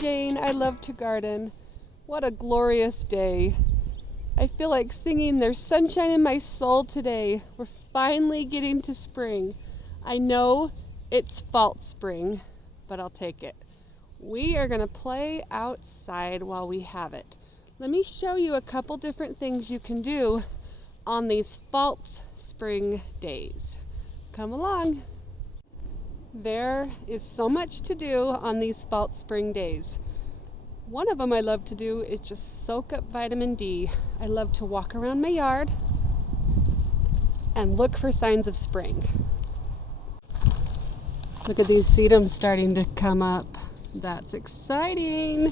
Jane. I love to garden. What a glorious day. I feel like singing "There's sunshine in my soul" today. We're finally getting to spring. I know it's false spring, but I'll take it. We are going to play outside while we have it. Let me show you a couple different things you can do on these false spring days. Come along. There is so much to do on these false spring days. One of them I love to do is just soak up vitamin D. I love to walk around my yard and look for signs of spring. Look at these sedums starting to come up. That's exciting.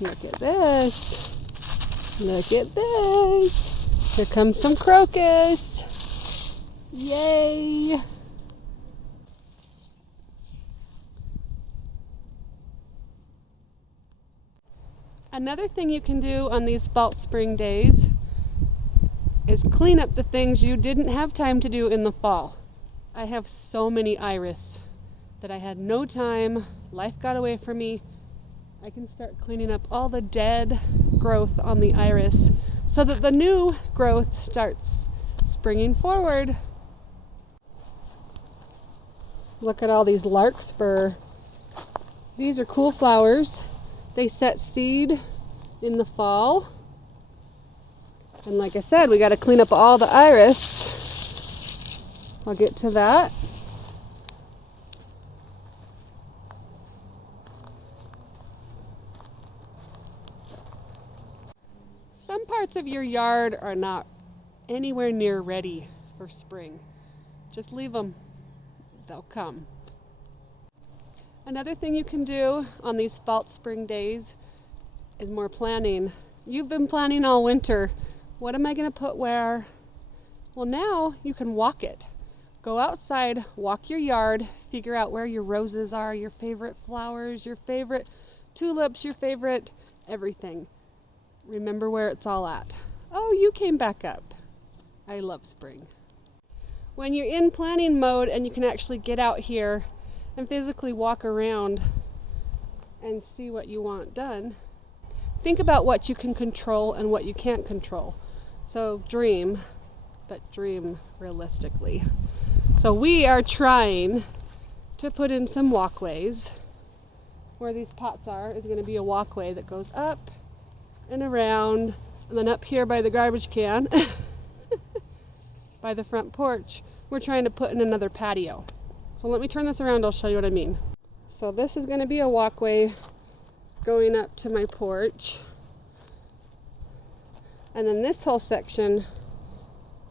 Look at this. Look at this. Here comes some crocus. Yay! Another thing you can do on these false spring days is clean up the things you didn't have time to do in the fall. I have so many iris that I had no time. Life got away from me. I can start cleaning up all the dead growth on the iris so that the new growth starts springing forward. Look at all these larkspur. These are cool flowers. They set seed in the fall. And like I said, we got to clean up all the iris. I'll get to that. Some parts of your yard are not anywhere near ready for spring. Just leave them. They'll come. Another thing you can do on these false spring days is more planning. You've been planning all winter. What am I going to put where? Well, now you can walk it. Go outside, walk your yard, figure out where your roses are, your favorite flowers, your favorite tulips, your favorite everything. Remember where it's all at. Oh, you came back up. I love spring. When you're in planning mode and you can actually get out here and physically walk around and see what you want done, think about what you can control and what you can't control. So dream, but dream realistically. So we are trying to put in some walkways. Where these pots are is going to be a walkway that goes up and around, and then up here by the garbage can, by the front porch, we're trying to put in another patio. So let me turn this around, I'll show you what I mean. So this is going to be a walkway going up to my porch. And then this whole section,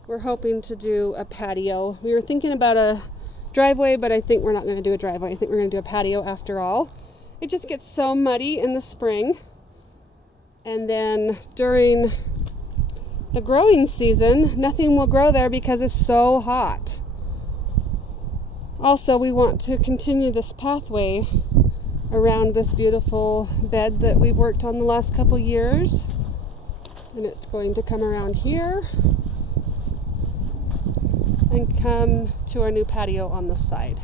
we're hoping to do a patio. We were thinking about a driveway, but I think we're not going to do a driveway. I think we're going to do a patio after all. It just gets so muddy in the spring. And then during the growing season, nothing will grow there because it's so hot. Also, we want to continue this pathway around this beautiful bed that we've worked on the last couple years. And it's going to come around here and come to our new patio on the side.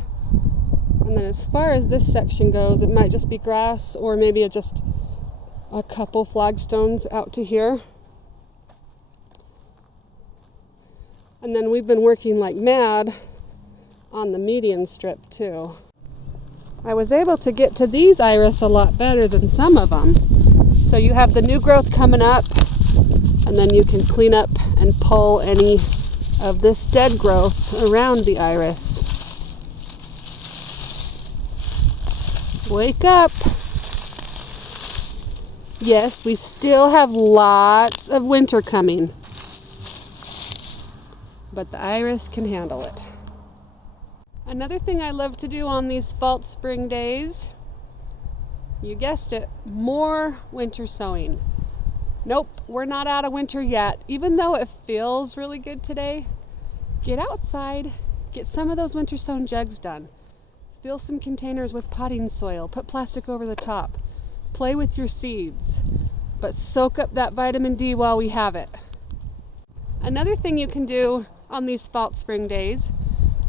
And then as far as this section goes, it might just be grass or maybe just a couple flagstones out to here. And then we've been working like mad on the median strip too. I was able to get to these iris a lot better than some of them. So you have the new growth coming up, and then you can clean up and pull any of this dead growth around the iris. Wake up! Yes, we still have lots of winter coming, but the iris can handle it. Another thing I love to do on these false spring days, you guessed it, more winter sowing. Nope, we're not out of winter yet. Even though it feels really good today, get outside, get some of those winter sown jugs done. Fill some containers with potting soil, put plastic over the top. Play with your seeds, but soak up that vitamin D while we have it. Another thing you can do on these false spring days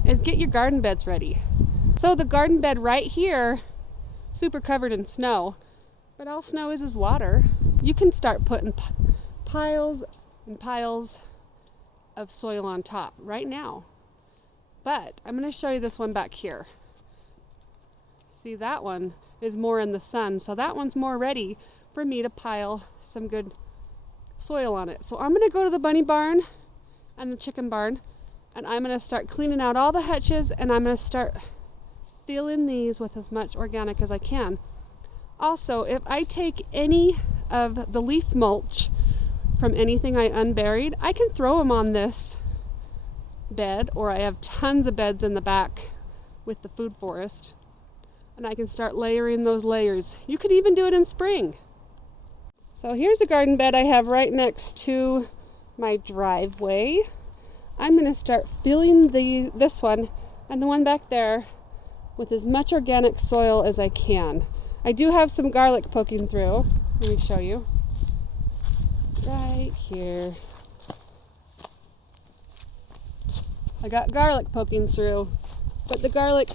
is get your garden beds ready. So the garden bed right here super covered in snow. But all snow is water. You can start putting piles and piles of soil on top right now. But I'm going to show you this one back here. See, that one is more in the sun, so that one's more ready for me to pile some good soil on it. So I'm going to go to the bunny barn and the chicken barn, and I'm going to start cleaning out all the hutches, and I'm going to start filling these with as much organic as I can. Also, if I take any of the leaf mulch from anything I unburied, I can throw them on this bed, or I have tons of beds in the back with the food forest, and I can start layering those layers. You could even do it in spring. So here's a garden bed I have right next to my driveway. I'm going to start filling this one and the one back there with as much organic soil as I can. I do have some garlic poking through. Let me show you. Right here. I got garlic poking through, but the garlic...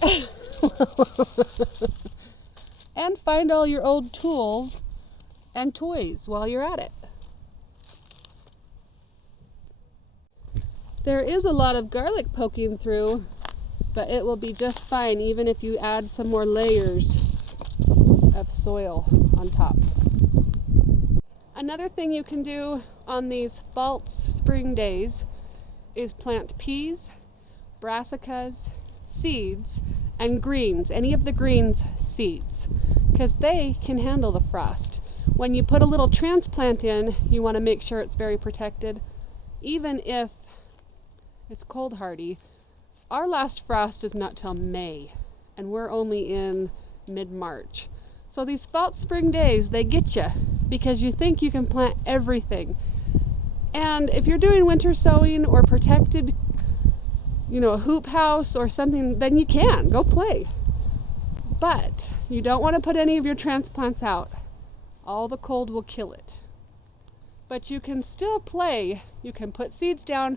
And find all your old tools and toys while you're at it. There is a lot of garlic poking through, but it will be just fine even if you add some more layers of soil on top. Another thing you can do on these false spring days is plant peas, brassicas, seeds, and greens, any of the greens seeds, because they can handle the frost. When you put a little transplant in, you want to make sure it's very protected, even if it's cold hardy. Our last frost is not till May, and we're only in mid-March. So these false spring days, they get you because you think you can plant everything. And if you're doing winter sowing or protected, a hoop house or something, then you can go play. But you don't want to put any of your transplants out. All the cold will kill it. But you can still play. You can put seeds down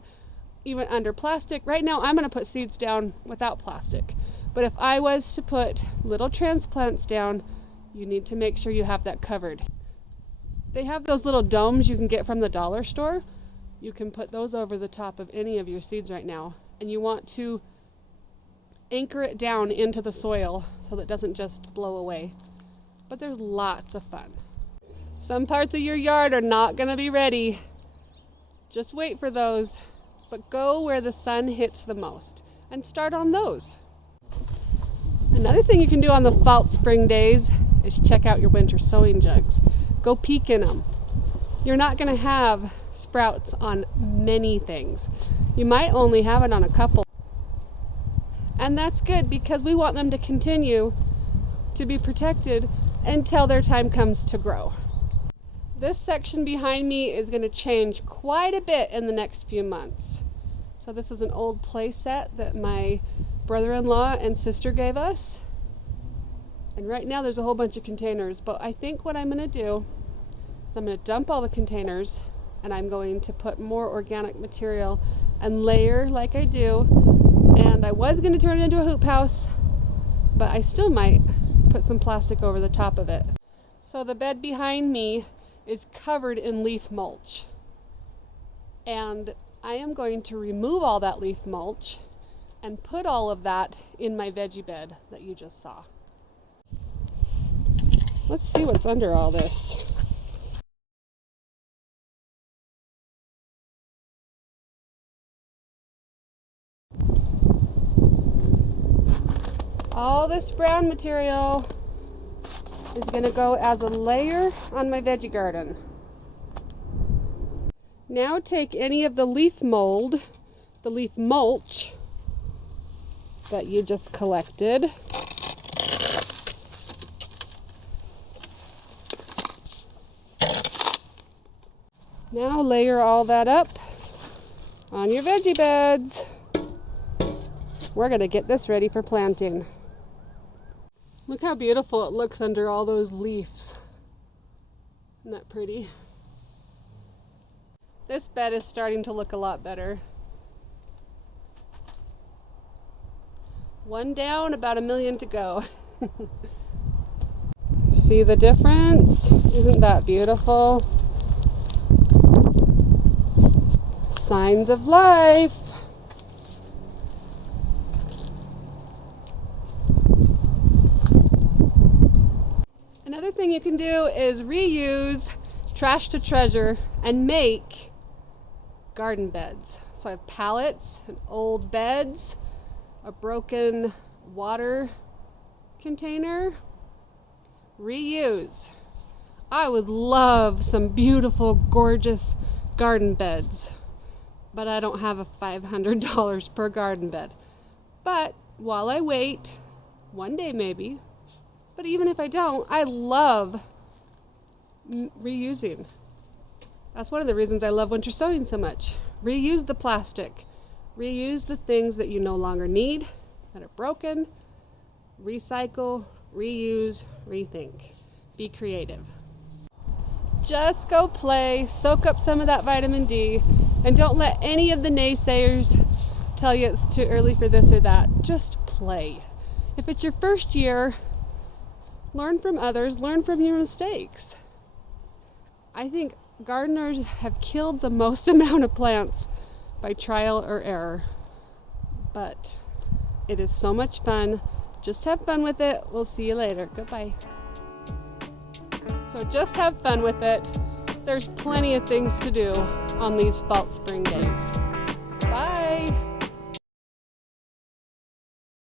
even under plastic. Right now I'm going to put seeds down without plastic. But if I was to put little transplants down, you need to make sure you have that covered. They have those little domes you can get from the dollar store. You can put those over the top of any of your seeds right now. And you want to anchor it down into the soil so that it doesn't just blow away. But there's lots of fun. Some parts of your yard are not going to be ready. Just wait for those. But go where the sun hits the most and start on those. Another thing you can do on the false spring days is check out your winter sowing jugs. Go peek in them. You're not going to have sprouts on many things. You might only have it on a couple. And that's good because we want them to continue to be protected until their time comes to grow. This section behind me is going to change quite a bit in the next few months. So this is an old play set that my brother-in-law and sister gave us. And right now there's a whole bunch of containers, but I think what I'm going to do is I'm going to dump all the containers, and I'm going to put more organic material and layer like I do. And I was going to turn it into a hoop house, but I still might put some plastic over the top of it. So the bed behind me is covered in leaf mulch. And I am going to remove all that leaf mulch and put all of that in my veggie bed that you just saw. Let's see what's under all this. All this brown material is going to go as a layer on my veggie garden. Now take any of the leaf mold, the leaf mulch that you just collected, now layer all that up on your veggie beds. We're going to get this ready for planting. Look how beautiful it looks under all those leaves. Isn't that pretty? This bed is starting to look a lot better. One down, about 1 million to go. See the difference? Isn't that beautiful? Signs of life. Another thing you can do is reuse trash to treasure and make garden beds. So I have pallets and old beds, a broken water container. Reuse. I would love some beautiful, gorgeous garden beds, but I don't have a $500 per garden bed. But while I wait, one day maybe, but even if I don't, I love reusing. That's one of the reasons I love winter sewing so much. Reuse the plastic. Reuse the things that you no longer need, that are broken. Recycle, reuse, rethink. Be creative. Just go play, soak up some of that vitamin D, and don't let any of the naysayers tell you it's too early for this or that. Just play. If it's your first year, learn from others, learn from your mistakes. I think gardeners have killed the most amount of plants by trial or error, but it is so much fun. Just have fun with it. We'll see you later. Goodbye. So just have fun with it. There's plenty of things to do on these fall spring days.